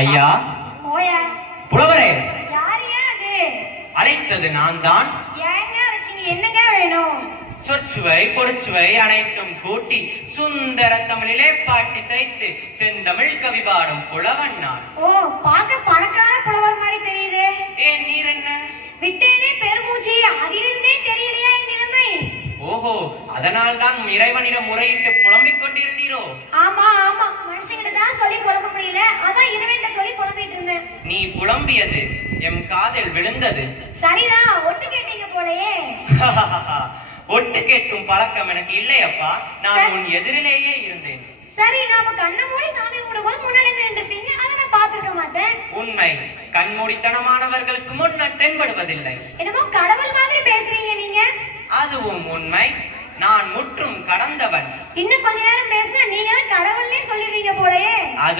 ஐயா ஓயா புலவரே, யாரையா அது? அழைத்தது நான் தான். ஏங்க அழைச்சிங்க? என்னங்க வேணும்? சொற்சுவை பொருட்சுவை அனைத்தும் கூட்டி சுந்தர தமிழிலே பாட்டி செய்து செந்தமிழ் கவி பாடும் புலவன் நான். ஓ, பார்க்க பணக்கார புலவர் மாதிரி தெரியுதே. ஏன் நீர் என்ன? விட்டேனே பெருமூச்சி, அதிலிருந்தே தெரியலையா என் நிலைமை? ஓஹோ, அதனால் தான் இறைவனிடம் முறையிட்டு புலம்பிக் கொண்டிருந்தீரோ? ஆமா ஆமா, மனுஷங்கிட்ட தான் சொல்லி புலம்ப முடியல, அதான் இறைவன்கிட்ட சொல்லி புலம்பிட்டு இருந்தேன். நீ புலம்பியது எம் காதில் விழுந்தது. சரிதான், ஒட்டு கேட்டீங்க போலயே. ஒட்டு கேட்கும் பழக்கம் எனக்கு இல்லையப்பா. நான் உன் எதிரிலேயே இருந்தேன். சரி, நாம கண்ணை மூடி சாமி கும்பிடும்போது முன்னாடி நின்றுப்பீங்க, அதை நான் பார்த்துக்க மாட்டேன். உண்மை, கண்மூடித்தனமானவர்களுக்கு முன்ன தென்படுவதில்லை. என்னமோ கடவுள் மாதிரி பேசுறீங்க நீங்க. அதுவும் உண்மை. நான் முற்றும் கடந்தவன். இன்னும் கொஞ்ச நேரம் பேசினா நீங்க தான் கடவுள்னே சொல்லிருவீங்க போலயே. அது